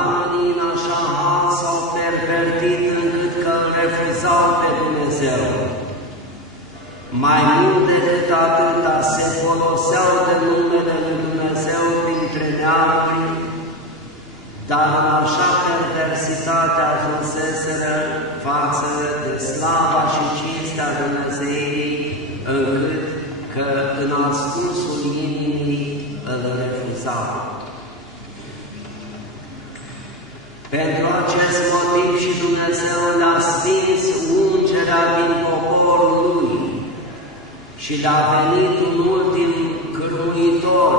Oamenii în așa hal s-au pervertit încât că îl refuzau pe Dumnezeu. Mai mult decât atâta, se foloseau de numele lui Dumnezeu printre neamuri, dar în așa perversitate ajunseseră față de slava și cinstea Dumnezeirii, încât că în ascunsul inimii îl refuzau. Pentru acest motiv și Dumnezeu le-a stins ungerea din poporul Lui și le-a venit un ultim cârmuitor,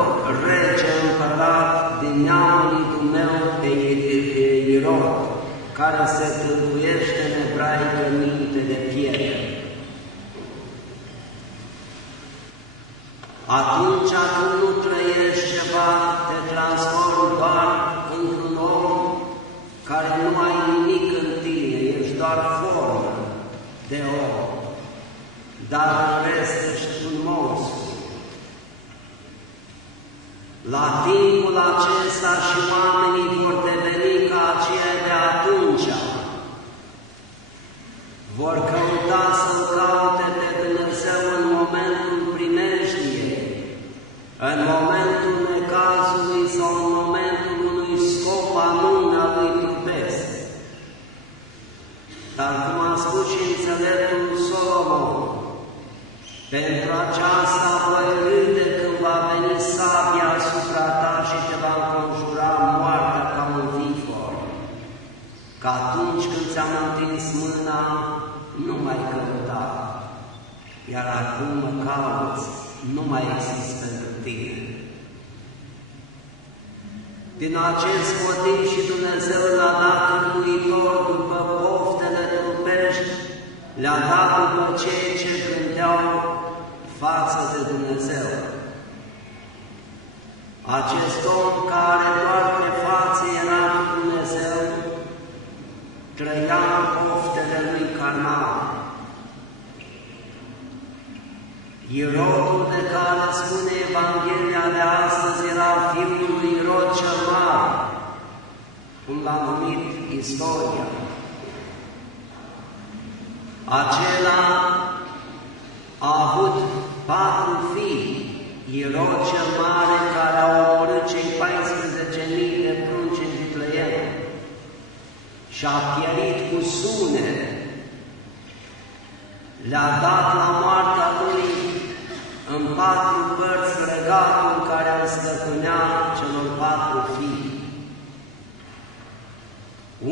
rege împărat din neamul Idumeu pe Irod, care se tâlcuiește în ebraică minte de piele. Atunci când nu trăiești ceva, te transformi doar într-un om care nu ai nimic în tine, ești doar formă de om, dar în rest ești un monstru. La timpul acesta și oamenii vor deveni ca aceia de atunci. Vor căuta să-L caute pe Dumnezeu în momentul primejdiei, în momentul necazului sau în momentul unui scop anume al lui trupesc. Dar cum a spus și înțeleptul Solomon, pentru aceasta voi râde când va veni sabia asupra ta și te va înconjura moartea ca un vifor, că atunci când ți-am întins mâna, nu mai căuta, iar acum mă cauți, nu mai există pentru tine. Din acest motiv și Dumnezeu le-a dat cârmuitor după poftele trupești, le-a dat după cei ce gândeau față de Dumnezeu. Acest om care doar pe față era Dumnezeu, trăia în poftele lui carnal. Irodul de care spune Evanghelia de astăzi era fiul lui Irod cel Mare, cum l-a numit istoria. Acela a avut 4 fii, Irod cel Mare, care au omorât cei 14.000 de prunci în Betleem și a pierit cu sunet. Le-a dat la moartea lui în 4 părți regatul care îl stăpânea celor 4 fii.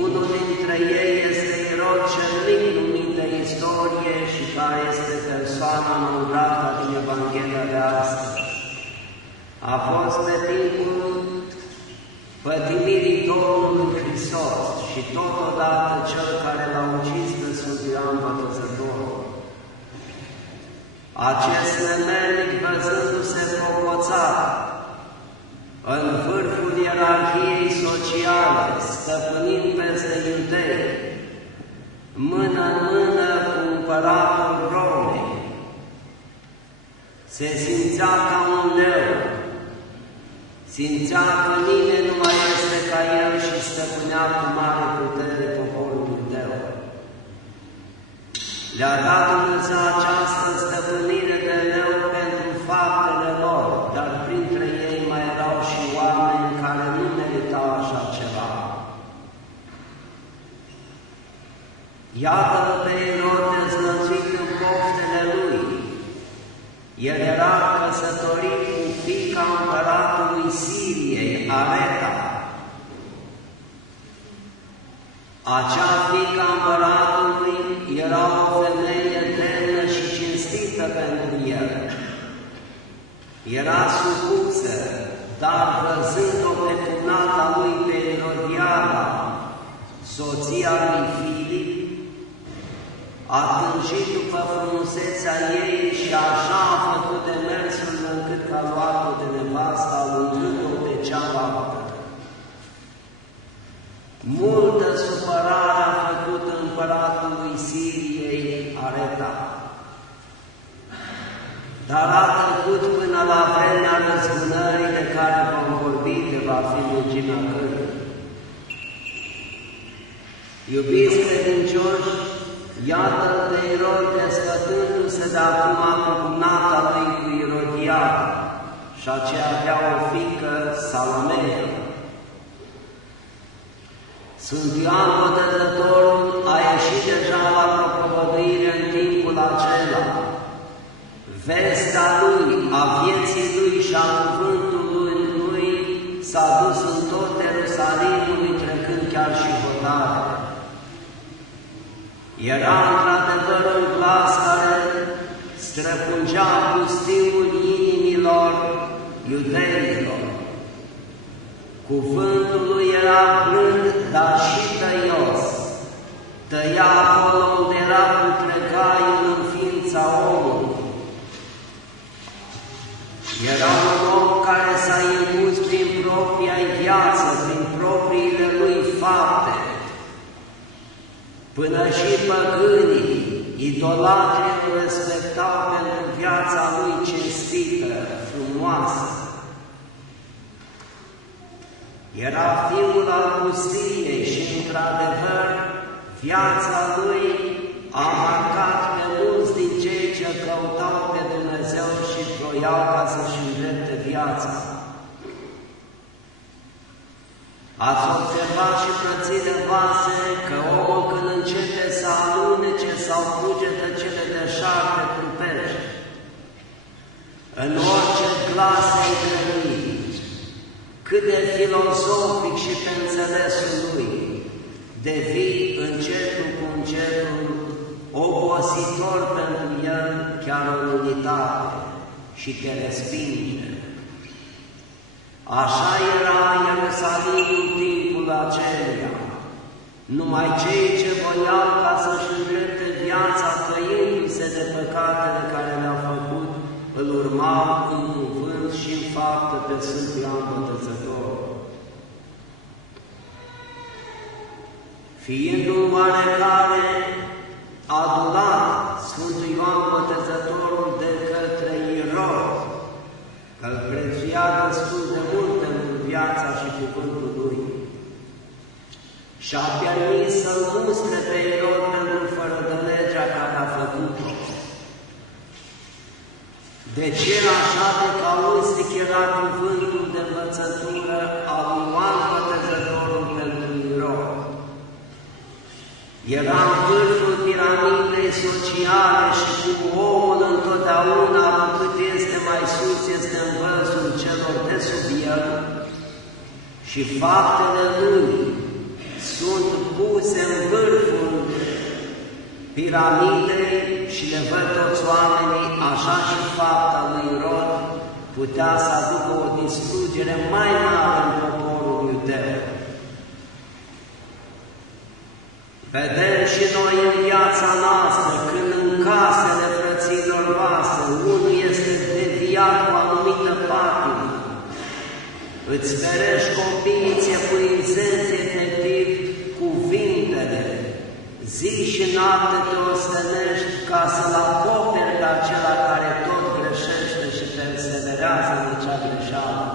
Unul dintre ei este Irod cel Mic, numit de istorie și care este persoana non-grata din Evanghelia de astăzi. A fost pe timpul pătimirii Domnului Hristos și totodată cel care l-a ucis pe Sfântul Ioan Botezătorul. Acest nemernic, văzându-se popoțat în vârful ierarhiei sociale, stăpânind peste iudei, mână în mână cu împăratul Romei, se simțea ca un leu, simțea că nimeni nu mai este ca el și stăpânea cu mare putere poporul iudeu. Le-a dat Dumnezeu această stăpânire de leu pentru faptele lor, dar printre ei mai erau și oameni care nu meritau așa ceva. Iată-l pe Irod dezlănțuit în poftele lui. El era căsătorit cu fiica împăratului Siriei, Areta. Acea fiica împăratului era o femeie demnă și cinstită pentru el. Era supusă, dar văzând-o pe cumnata lui pe Erodiada, soția lui Filip, a tânjit după frumusețea ei și așa a făcut demersul încât a luat-o de nevastă, alungând-o pe cealaltă. Multă supărare a făcut împăratului Siriei, Areta, dar a trecut până la vremea răzbunării de care vom vorbi, că va fi lungimea cărții. Iubiți credincioși, iată-l pe Irod desfătându-se de acum cu cumnata lui cu Irodiada, și aceea avea o fiică, Salomea. Sfânt Ioan Botezătorul a ieșit deja la propovăduire în timpul acela. Vestea lui, a vieții lui și a cuvântului lui s-a dus în tot Ierusalimul, trecând chiar și hotare. Era într-adevăr un glas care străpungea pustiul inimilor iudeilor. Cuvântul lui era blând, dar și tăios. Tăia acolo unde era putrecaiul în ființa omului. Era un om care s-a impus prin propria viață, prin propriile lui fapte, până și păgânii, idolatrii îl respectau pentru viața lui cinstită, frumoasă. Era fiul al pustiei și, într-adevăr, viața lui a marcat pe mulți din cei ce căutau pe Dumnezeu și vroiau ca să-și îndrepte viața. Ați observat și, frățile voastre, că omul când începe să alunece sau cugetă cele deșarte trupești, în orice glas ai grăit, cât de filozofic și pe înțelesul lui, devii încetul cu încetul obositor pentru el, chiar în unitate, și te respinge. Așa era Ierusalimul timpul aceluia. Numai cei ce voiau ca să-și îndrepte viața trăindu-se de păcatele care le-au făcut, îl urmau în cuvânt și în faptă pe Sfântul Ioan Botezătorul. Fiind-un oarecare adulat Sfântul Ioan Botezătorul de către Irod, că îl prețuia destul de mult pentru viața și cuvântul lui, și-a permis să-l mustre pe Irod pentru fără de legea care a făcut-o. De ce așa de caustic era cuvântul de învățătură al lui Ioan Botezătorul pentru Irod? Era în vârful piramidei sociale și cum omul întotdeauna, cu cât este mai sus, este în văzul celor de sub el, și faptele lui sunt puse în vârful piramidei și le văd toți oamenii, așa și fapta lui Irod putea să aducă o distrugere mai mare în poporul iudeu. Vedem și noi în viața noastră, când în casele frăților voastre, unul este deviat cu o anumită patimă, îți ferești copiii, ți epuizezi efectiv cuvintele, zi și noapte te ostenești ca să-l acoperi pe acela care tot greșește și perseverează în acea greșeală.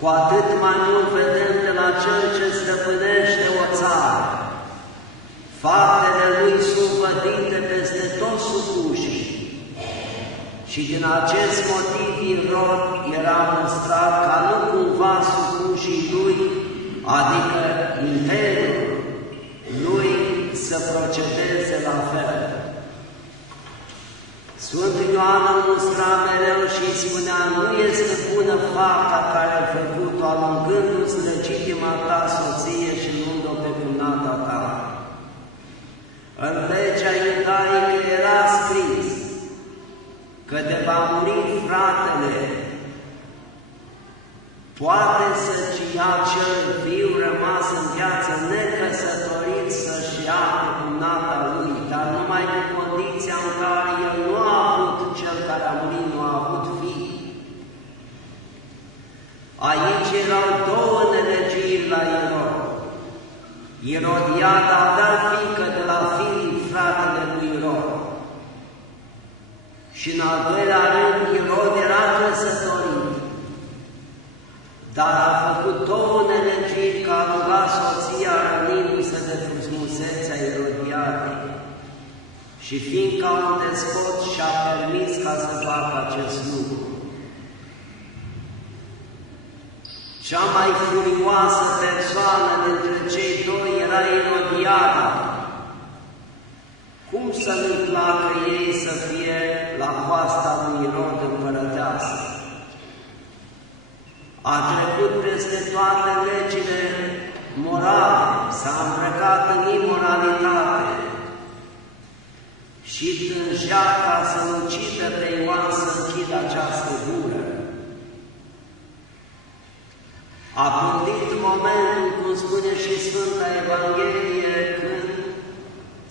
Cu atât mai mult vedem de la cel ce stăpânește o țară. Faptele lui sunt vădite peste toți supușii. Și din acest motiv Irod era mustrat ca nu cumva supușii lui, adică imperiul lui, să procedeze la fel. Sfântul Ioan îl mustra mereu și îi spunea: nu este bună fapta care a făcut-o, alungându-ți legitima ta soție și luând-o pe cumnata ta. În legea iudaică era scris că de va muri fratele, poate să-și ia cel viu rămas în viață necăsătorit să-și ia pe cumnata lui, dar numai cu condiția în care el nu a avut, cel care a murit nu a avut fii. Aici erau două nelegiri la Irod. Irodiada avea fiică de la Filip, fratele lui Irod. Și în al doilea rând, Irod era căsătorit, dar a făcut două nelegiri, că a rugat soția rănindu-se și fiindcă un despot și-a permis ca să facă acest lucru. Cea mai furioasă persoană dintre cei doi era Irodiada. Cum să nu-i placă ei să fie la coasta lui Irod împărăteasă? A trecut peste toate legile morale, s-a îmbrăcat în imoralitate și tângea ca să-l ucidă pe Ioan să închidă această gură. A pândit momentul, cum spune și Sfânta Evanghelie, când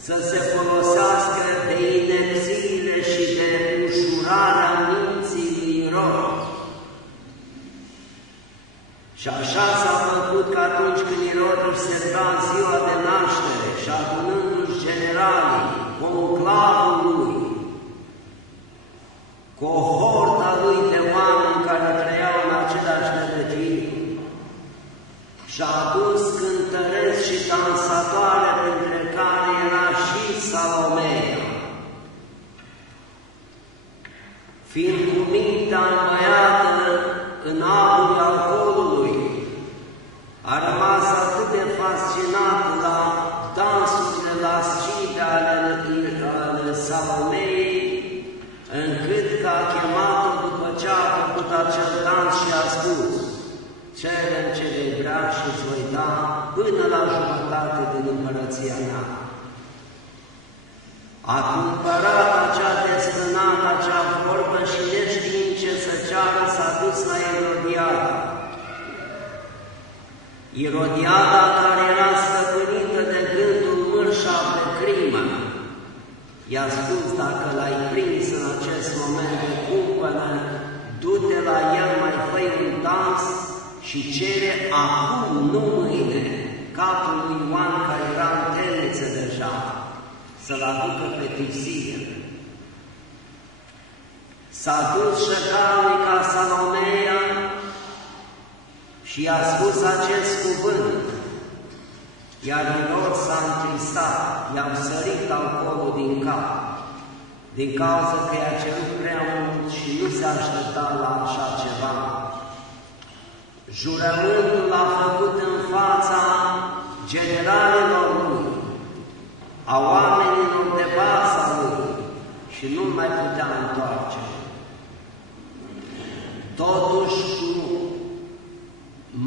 să se folosească de inepțiile și de ușurarea minții lui Irod. Și așa s-a făcut că atunci când Irod își serba ziua de naștere și adunându-și generalii, conclavul lui, cohorta lui de oameni care trăiau în același nădăjiri, și-a adus cântăreți și dansatoare, printre care era și Salomea. Fiind cu mintea înmăiată în aburi alcoolului, a rămas atât de fascinat la dansurile lascive ale Salomei, încât că a chemat-o după ce a făcut acel dans și a spus: "Cere-mi ce vei vrea și îți voi da până la jumătate din împărăția mea." A cumpărat acea desfrânată, acea vorbă și neștiind ce să ceară, s-a dus la Irodiada. Irodiada, care era stăpânită de gândul mărșav de crimă, i-a spus: "Dacă l-ai prins în acest moment de cumpănă, du-te la el, mai fă un dans și cere acum, nu mâine, capul lui Ioan, care era în temniță deja, să-l aducă pe Tifsie." S-a dus șăcarului ca Salomea și i-a spus acest cuvânt, iar Irod s-a întristat, i-a sărit alcoolul din cap, din cauza că i-a cerut prea mult și nu se aștepta la așa ceva. Jurământul l-a făcut în fața generalilor lui, a oamenilor de baza lui, și nu mai putea întoarce. Totuși, cu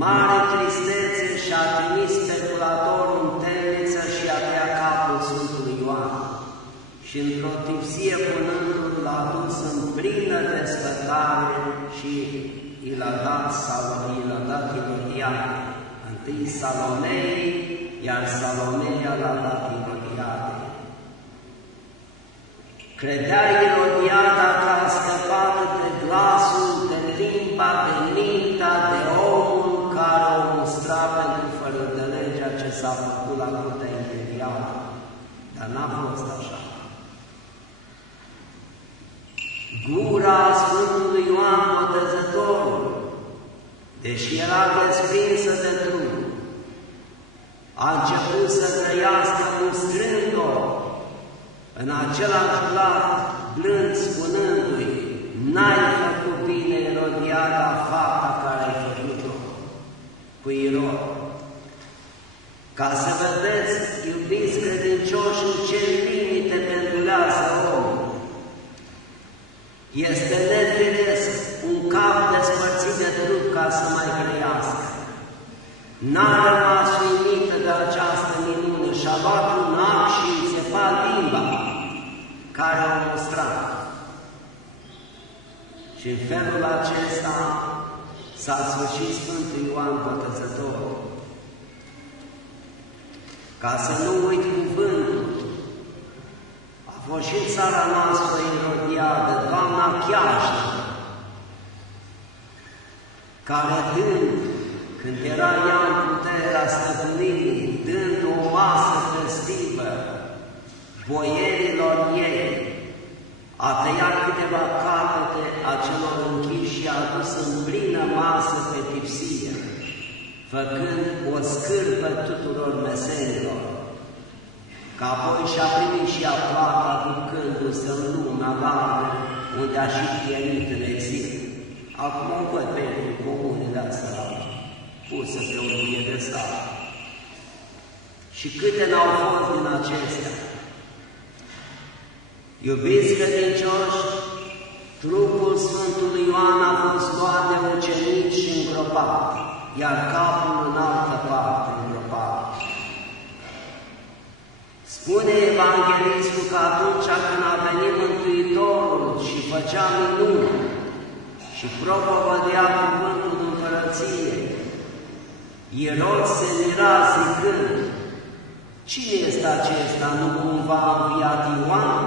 mare tristețe și-a trimis speculatorul în temniță și a tăiat capul Sfântului Ioan și într-o tipsie punându-l l-a dus în plină desfătare și i l-a dat Irodiade, întâi Salomei, iar Salomea l-a dat Irodiade. Credea Irodiada că a scăpat de glasul, de limba, de mintea, de omul care o mustra pentru fără de legea ce s-a făcut la curtea imperială, dar n-a fost așa. Gura Sfântului Ioan Botezătorul, deși era desprinsă de trup, a început să trăiască mustrând-o în același glas blând, spunându-i: "N-ai făcut bine, Irodiada, fapta care ai făcut-o cu Irod." Ca să vedeți, iubiți credincioși, în ce limite pendulează omul. Este nefiresc un cap despărțit de trup ca să mai trăiască. N-a rămas uimită de această minune și-a luat un ac și îi țepa limba care o mustra. Și în felul acesta s-a sfârșit Sfântul Ioan Botezătorul. Ca să nu uit cuvântul, a fost și țara noastră Irodiadă, doamna Chiaștă, care când era ea în puterea stăpânirii, dând o masă festivă boierilor ei, a tăiat câteva capete a celor închiși și a dus în plină masă pe Tifsie, făcând o scârbă tuturor mesenilor, că apoi și-a primit și ea plata ducându-se în lumea largă, unde a și pierit în exil. Acum o văd pentru comunele astea puse pe o piedestal. Și câte n-au fost din acestea? Iubiți credincioși, trupul Sfântului Ioan a fost luat de ucenici și îngropat, iar capul în altă parte îngropat. Spune Evanghelistul că atunci când a venit Mântuitorul și făcea minuni și propovădea cuvântul Împărăției, Irod se mira zicând: cine este acesta, nu cumva înviat Ioan?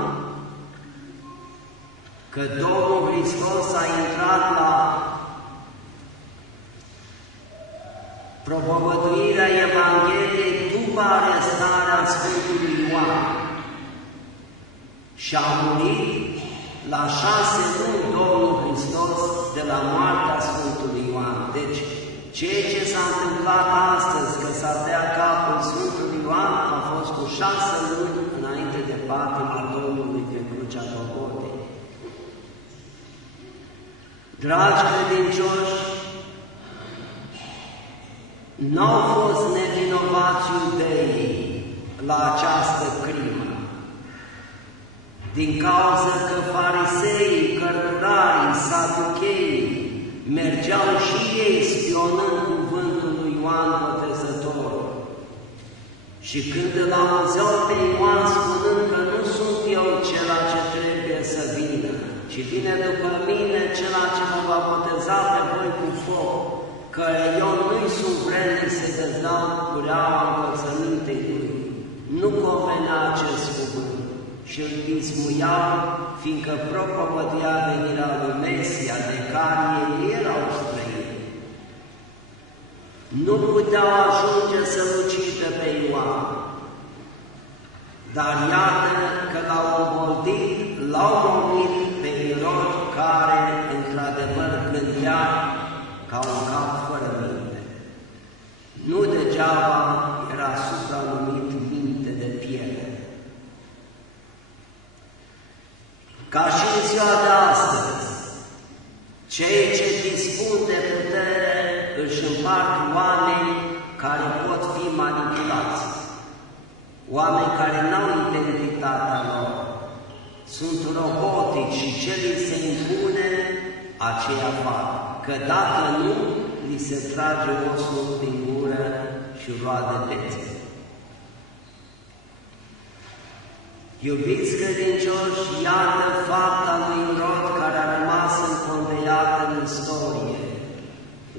Că Domnul Hristos a intrat la propovăduirea Evangheliei după arestarea Sfântului Ioan și a murit la 6 luni Domnul Hristos de la moartea Sfântului Ioan. Deci, ceea ce s-a întâmplat astăzi, că s-a tăiat capul Sfântului Ioan, a fost cu 6 luni înainte de patima Domnului pe crucea Golgotei. Dragi credincioși, n-au fost nevinovați iudeii la această crimă, din cauza că fariseii, cărturarii, saducheii mergeau și ei spionând cuvântul lui Ioan Botezătorul. Și când îl auzeau pe Ioan spunând că nu sunt eu cela ce trebuie să vină, ci vine după mine cela ce mă va boteza pe voi cu foc, că eu nu-i sunt vrednic să dezlau cureaua încălțămintei lui, nu convenea acest cuvânt și îl pismuiau, fiindcă propovădea venirea lui Mesia, de care ei erau străini. Nu puteau ajunge să-l ucidă pe Ioan, dar iată că l-au învoldit, l-au omit pe Irod, care într-adevăr gândea ca un cap fără minte. Nu degeaba era supranumit minte de piele. Ca și în ziua de astăzi, cei ce dispun de putere își împart oameni care pot fi manipulați, oameni care n-au identitatea lor, sunt robotici și ce li se impune, aceea fac, că dacă nu, li se trage osul din gură și roade bețe. Iubiți credincioși, iată fapta lui Irod care a rămas înconveiată în istorie.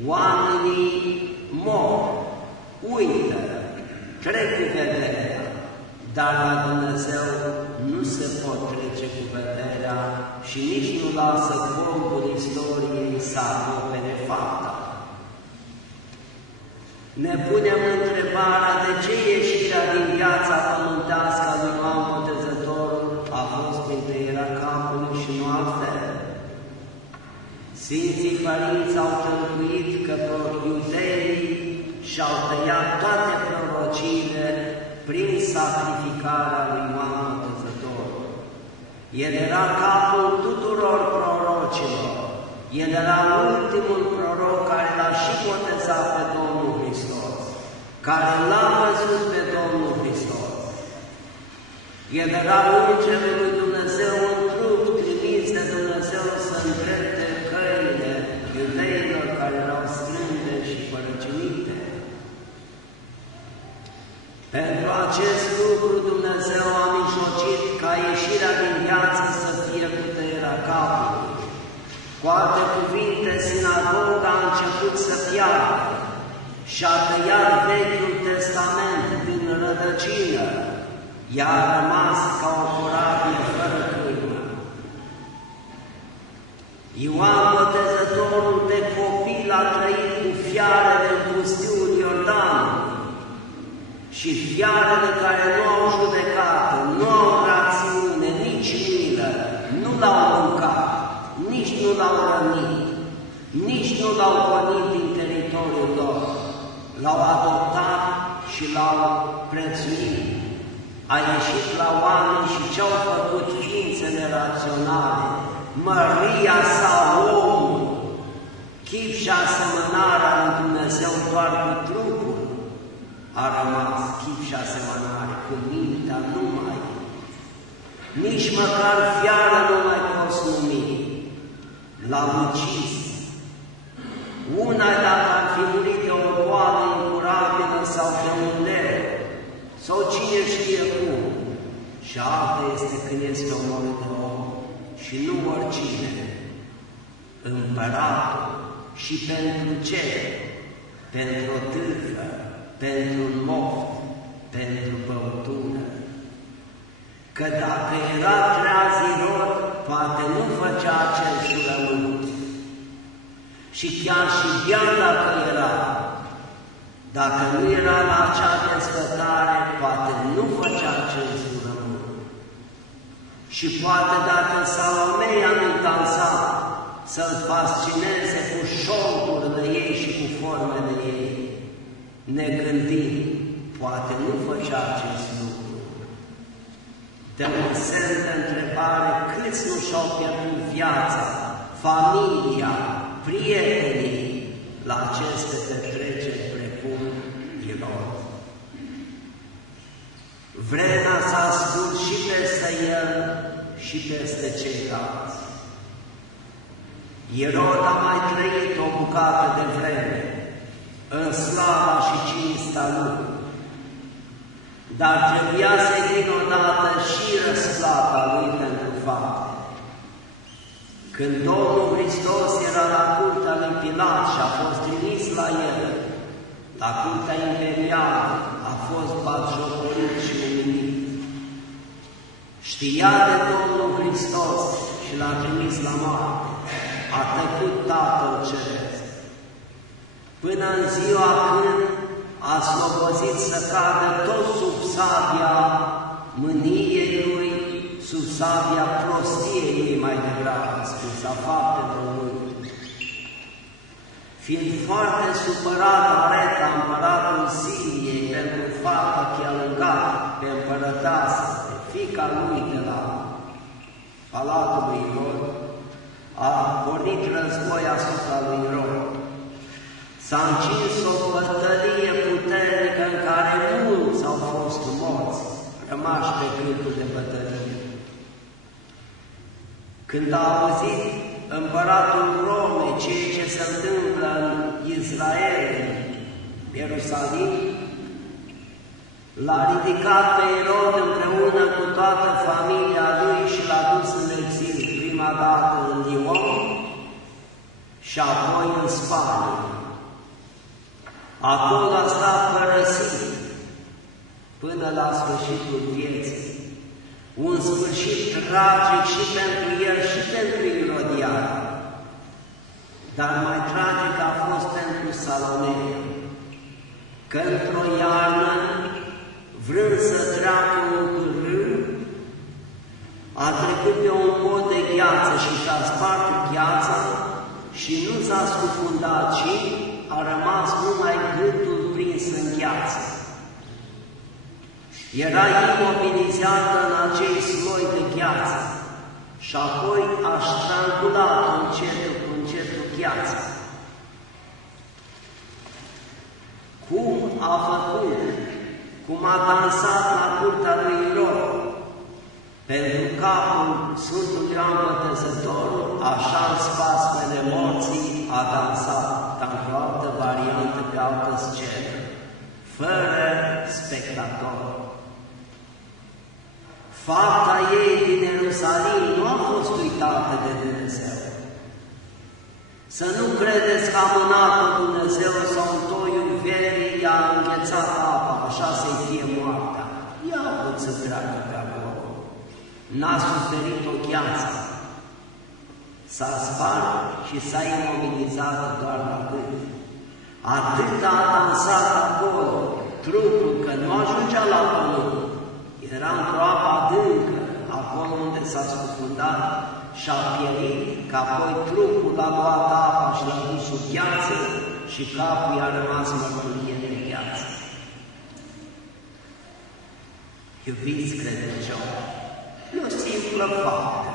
Oamenii mor, uită, trec cu vederea, dar la Dumnezeu nu se pot trece cu vederea și nici nu lasă foncul istoriei să acopere fapta. Ne punem întrebarea de ce ieșirea din viața pământească a lui Ioan Botezătorul a fost prin tăierea capului și nu altfel. Sfinții Părinți au tălcuit că iudeii și-au tăiat toate prorociile prin sacrificarea lui Ioan Botezătorul. El era capul tuturor prorocilor. El era ultimul proroc care l-a și botezat pe Domnul Hristos, care l-a văzut pe Domnul Hristos. El era Îngerul lui Dumnezeu în trup, trimis de Dumnezeu să îndrepte căile iudeilor care erau strânte și părăcinite. Pentru acest lucru Dumnezeu a mijlocit ca ieșirea din viață să fie cu tăierea capului. Cu alte cuvinte, sinagoga a început să piară și a tăiat Vechiul Testament din rădăcină, ea a rămas ca o corabie fără cârmă. Ioan Botezătorul de copil a trăit cu fiarele în pustiul Iordanului și fiarele care nu au judecată, nu au rațiune, nici milă, nu l-au mâncat, nici nu l-au rănit, nici nu l-au gonit din teritoriul lor, l-au adoptat și l-au prețuit. a ieșit la oameni și ce-au făcut ființele raționale, măria sa omul, chip și asemănarea lui Dumnezeu doar cu trupul a rămas, chip și asemănare, cu mintea nu mai, nici măcar fiară nu mai poți numi, l-a ucis. Una dacă ar fi murit de o boală incurabilă sau de un leu, sau cine știe cum, și alta este când este omorât de om, și nu oricine, împăratul. Și pentru ce? Pentru o târfă, pentru un moft, pentru băutură. Că dacă era treaz Irod, poate nu făcea acel jurământ. Și chiar și bea dacă era, dacă nu era la acea desfătare, poate nu făcea acel jurământ. Și poate dacă Salomea nu dansa, să-l fascineze cu șoldurile ei și cu formele ei, negândind, poate nu făcea acest lucru. De un semn de întrebare, câți nu și-au pierdut viața, familia, prietenii la aceste petreceri precum Irod. Vremea s-a scurs și peste el și peste ceilalți. Irod a mai trăit o bucată de vreme în slava și cinstea lui, dar trebuia să vină odată și răsplata lui pentru fapte. Când Domnul Hristos era la curtea lui Pilat și a fost trimis la el, la curtea imperială, a fost batjocorit și umilit. Știa de Domnul Hristos și l-a trimis la moarte. A tăcut Tatăl Ceresc, până în ziua când a slobozit să cadă tot sub sabia mâniei lui, sub sabia prostiei lui mai degrabă, spus, a faptelor lui. Fiind foarte supărat Areta, împăratul Siriei, pentru fapta că i-a lăgat pe împărăteasă, pe fiica lui de la palatul lui Irod, a pornit război asupra lui Irod. S-a încins o bătălie puternică în care mulți au fost morți, rămași pe câmpul de bătălie. Când a auzit împăratul Romei ceea ce se întâmplă în Israel, în Ierusalim, l-a ridicat pe Irod împreună cu toată familia lui și l-a dus în exil, prima dată în Lyon și apoi în Spania. Acolo a stat părăsit până la sfârșitul vieții. Un sfârșit tragic și pentru el și pentru Irodian. Dar mai tragic a fost pentru Salomea, că într-o iarnă, vrând să treacă un târâu, a trecut pe un pod de gheață și și-a spart gheața și nu s-a scufundat, ci a rămas numai gâtul prins în gheață. Era imobilizată în acei sloi de gheață și apoi a strangulat încetul cu încetul gheața. Cum a făcut, cum a dansat la curtea lui Irod, pentru capul Sfântului Ioan Botezătorul, așa în spasmele morții a dansat, dar într-o altă variantă, pe altă scenă, fără spectator. Fapta ei din Ierusalim nu a fost uitată de Dumnezeu. Să nu credeți că a mânat Dumnezeu sau în toiul verii i-a înghețat apa, așa să-i fie moartea. Ea a putut să treacă pe acolo. N-a suferit o gheață. S-a spart și s-a imobilizat doar la gând. Atât a dansat acolo, trupul, că nu ajungea la pământ. Era într-o apă adâncă, acolo unde s-a scufundat și a pierit, că apoi trupul l-a luat apa și l-a dus sub gheață și capul i-a rămas mărturie de gheață. Iubiți credincioși, e o simplă faptă,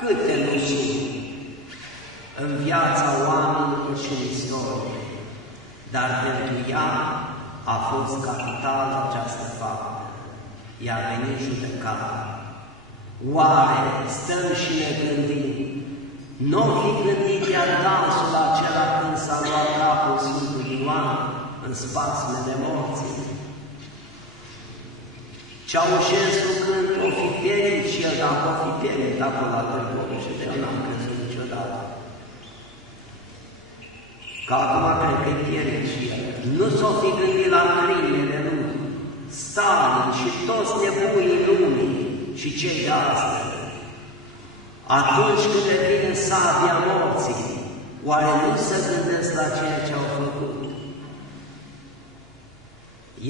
câte nu sunt în viața oamenilor și în istorie, dar pentru ea a fost capitală această faptă. I-a venit judecata. Oare stăm și ne gândim? Nu fi gândit iar dansul acela când s-a luat capul Sfântului Ioan în spasmele morții? Ceaușescu când o fi pierit și el, dacă o fi pierit acolo la Târgoviște, și de eu n-am crezut niciodată. Că acum cred că-i pierit și el. Nu s-o fi gândit la crimele lui, Stalin și toți nebunii lumii și cei de astăzi. Atunci când le vine sabia morții, oare nu se gândesc la ceea ce au făcut?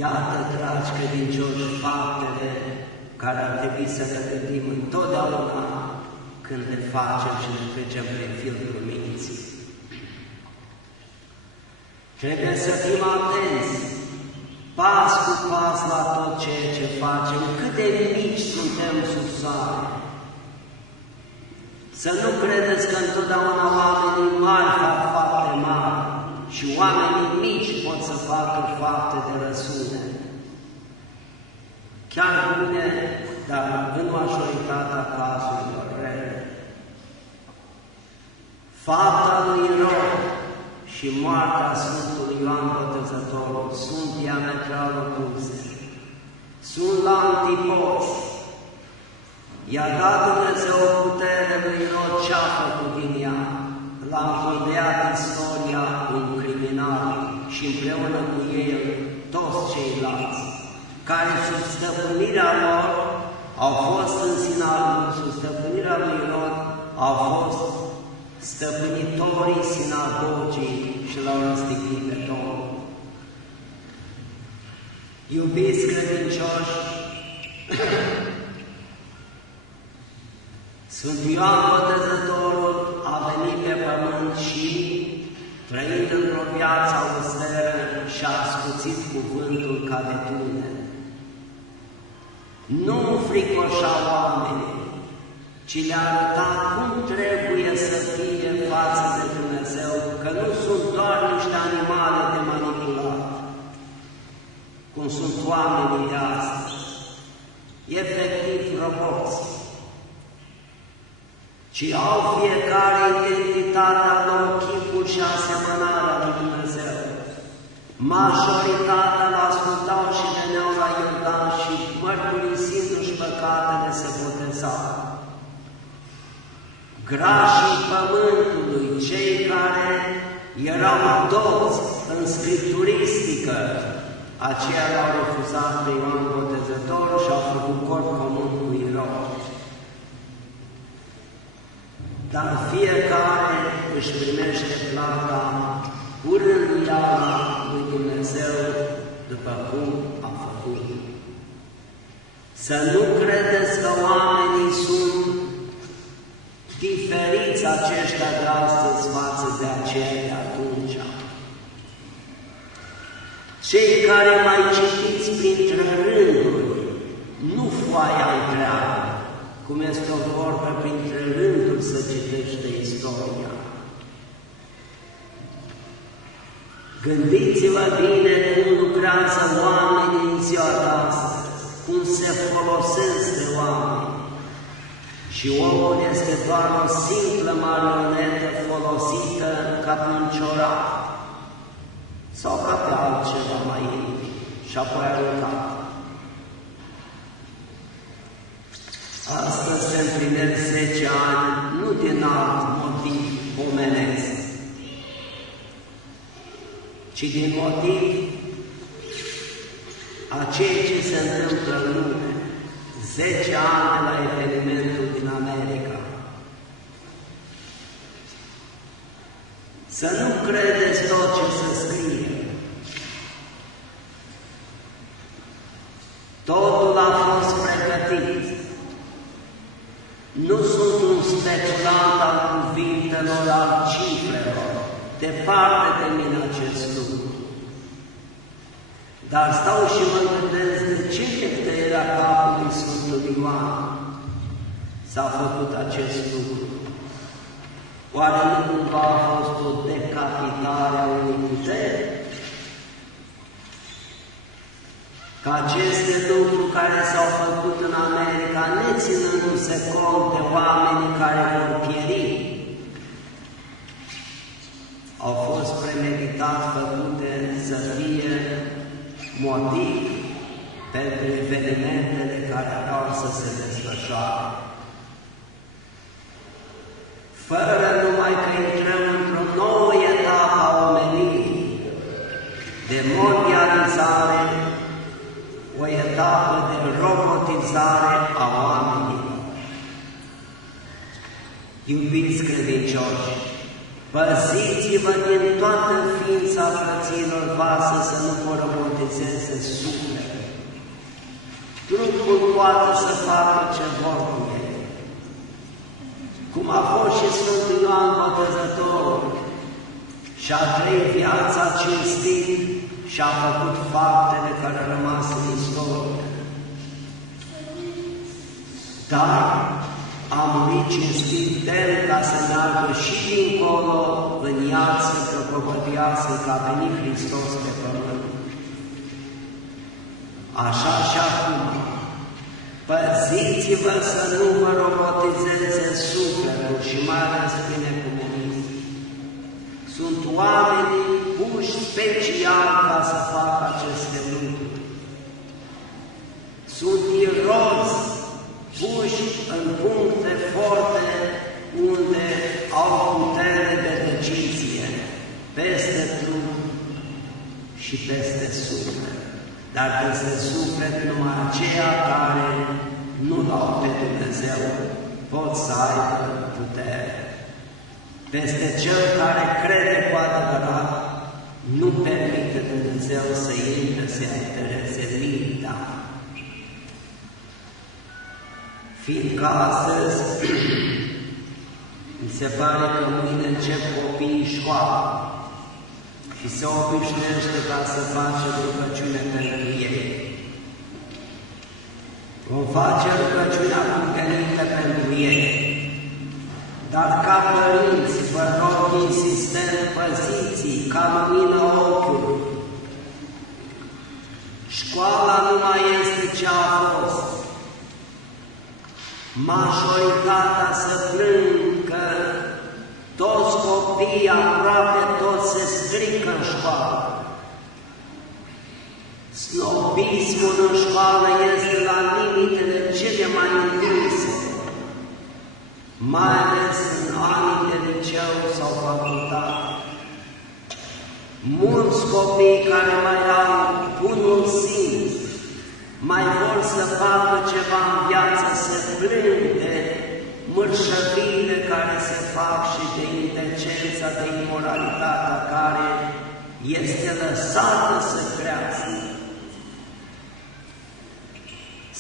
Iată, dragi credincioși, faptele care ar trebui să le gândim întotdeauna când le facem și le trecem prin filtrul minții. Trebuie să fim atenți, pas cu pas la tot ceea ce facem, cât de mici suntem sub soare. Să nu credeți că întotdeauna oamenii mari fac fapte mari și oamenii mici pot să facă fapte de răsune. Chiar bune, dar în majoritatea cazurilor rele. Fapta lui Irod și moartea Sfântului Ioan Botezătorul sunt diametral opuse, sunt la antipozi. I-a dat Dumnezeu putere lui Irod ce-a făcut din ea, l-a înfădeiat istoria un criminal și împreună cu el toți ceilalți, care sub stăpânirea lor au fost în sinagogă, sub stăpânirea lui Irod au fost stăpânitorii sinagogii și l-au răstignit pe Domnul. Iubiți credincioși, Sfântul Ioan Botezătorul a venit pe pământ și, trăind într-o viață austeră, și-a ascuțit cuvântul ca de tunel. Nu înfricoșa oamenii, ci le-a arătat cum trebuie să fie față de Dumnezeu, că nu sunt doar niște animale de manipulat, cum sunt oamenii de astăzi, efectiv roboți, ci au fiecare identitatea lor, chipul și asemănarea lui Dumnezeu. Majoritatea l-ascultau și veneau la Iordan și mărturisindu-și păcatele se botezau. Grașii pământului, cei care erau toți în scripturistică, aceia l-au refuzat pe Ioan Botezătorul și au făcut corp comun cu Irod. Dar fiecare își primește plata urând iara lui Dumnezeu după cum a făcut. Să nu credeți că oamenii sunt diferiți aceștia de astăzi față de aceia de atunci. Cei care mai citiți printre rânduri, nu foaia întreagă, cum este o vorbă printre rânduri să citește istoria. Gândiți-vă bine cum lucrează oamenii în ziua de astăzi, cum se folosesc de oameni. Și omul este doar o simplă marionetă folosită ca pe un ciorap sau ca pe altceva mai intim și apoi aruncat. Astăzi se împlinesc 10 ani, nu din alt motiv omenesc, ci din motiv a ceea ce se întâmplă în lume. 10 ani de la evenimentul din America. Să nu credeți tot ce se scrie. Totul a fost pregătit. Nu sunt un speculant al cuvintelor, al cifrelor. Departe de mine acest lucru. Dar stau și mă gândesc de ce de tăierea capului Ioan s-a făcut acest lucru? Oare nu cumva a fost o decapitare a unui putere? Că aceste lucruri care s-au făcut în America, neținându-se cont de oamenii care vor pieri, au fost premeditat făcute să fie motiv pentru evenimentele care aveau să se desfășoare. Fără numai că intrăm într-o nouă etapă a omenirii, de mondializare, o etapă de robotizare a oamenilor. Iubiți credincioși, păziți-vă din toată ființa frăților voastre să nu vă robotizeze sufletul. Trupul poate să facă ce vor cu el. Cum a fost și Sfântul Ioan Botezătorul, și-a trăit viața cinstit și a făcut faptele care au rămas în istorie. Dar a murit cinstit demn ca să meargă și dincolo în iad să propovăduiască că a venit Hristos pe pământ. Așa și acum, păziți-vă să nu vă robotizeze sufletul și mai ales prin ecumenism. Sunt oamenii puși special ca să facă aceste lucruri. Sunt irozi puși în puncte forte unde au putere de decizie peste trup și peste suflet. Dar peste suflet numai aceia care nu au pe Dumnezeu pot să aibă putere. Peste cel care crede cu adevărat, nu permite Dumnezeu să intre, să interese mintea. Fiindcă astăzi, mi se pare că mâine încep copiii școală și se obișnuiește ca să face rugăciune pentru ei. Vom face rugăciunea cumpenită pentru ei. Dar ca părinți, vă rog insistent, păziți-i ca lumină ochiului. Școala nu mai este ce a fost. Majoritatea să plâng că toți copiii, aproape toți, se strică în școală. Snobismul în școală este la limitele cele mai întinse, mai ales în anii de liceu sau facultate. Mulți copii care mai au bunul simț, mai vor să facă ceva în viață, se plâng de mărșăviile care se fac și de indecența, de imoralitatea care este lăsată să crească.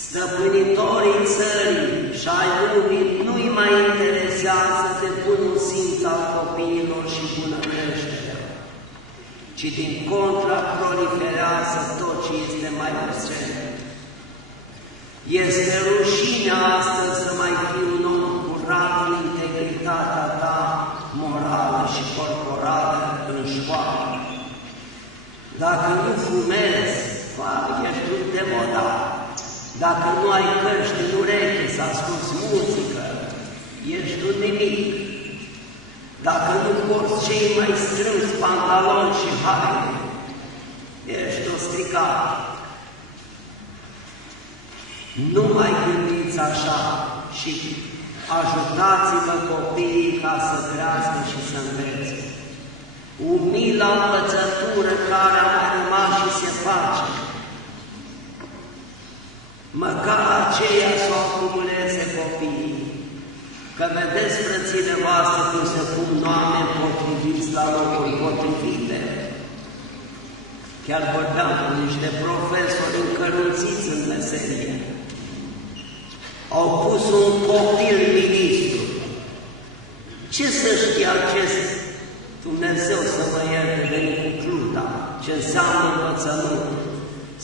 Stăpânitorii țării și ai lumii nu-i mai interesează de bunul simț al copiilor și bună creștere, ci din contra proliferează tot ce este mai obscen. Este rușine astăzi să mai fii un om curat în integritatea ta morală și corporală în școală. Dacă nu fumezi, ești un demodat. Dacă nu ai căști în ureche să asculți muzică, ești un nimic. Dacă nu porți cei mai strâns pantaloni și haine, ești o stricată. Nu mai gândiți așa și ajutați-vă copiii ca să crească și să învețe. Umila învățătură care a mai rămas și se face. Măcar aceea să o acumuleze copiii, că vedeți frățile voastre cum se pun oameni potriviți la locuri potrivite. Chiar vorbeam cu niște profesori încărunțiți în meserie. Au pus un copil ministru. Ce să știe acest Dumnezeu să mă ierte venit cu cluta? Ce înseamnă învățământ?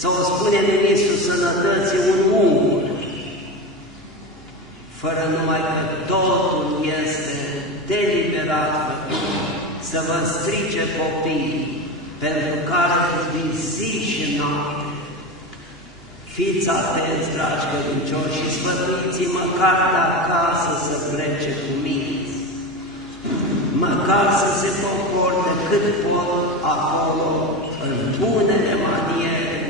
Sau spune ministrul sănătății un ungur. fără numai că totul este deliberat făcut să vă strice copiii, pentru care din zi și noapte. Fiți atenți, dragi credincioși, și sfătuiți măcar de acasă să plece cu minți, măcar să se comporte cât pot acolo în bunele maniere,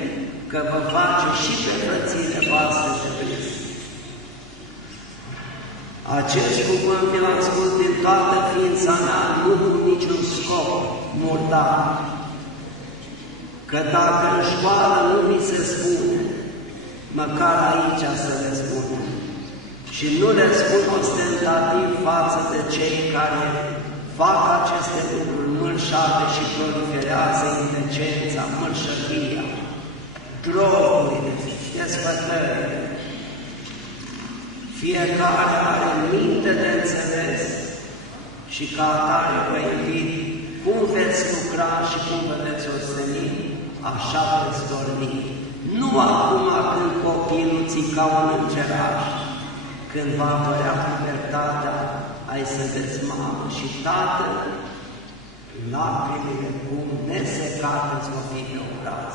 că vă face și pe frățile voastre de Hristos. Acest cuvânt vi l-am spus din toată ființa mea, nu cu niciun scop murdar, că dacă în școală nu vi se spune, măcar aici să le spun. Și nu le spun ostentativ față de cei care fac aceste lucruri mărșave și proliferează indecența, mărșăvia, drogurile, desfătările. Fiecare are minte de înțeles și ca atare vă invit cum veți lucra și cum vă veți osteni, așa veți dormi. Nu acum când copilul ți ca un îngeraș, când va apărea libertatea, ai să vezi mamă și tată, lacrimile cum nesecate îți vor fi pe obraz.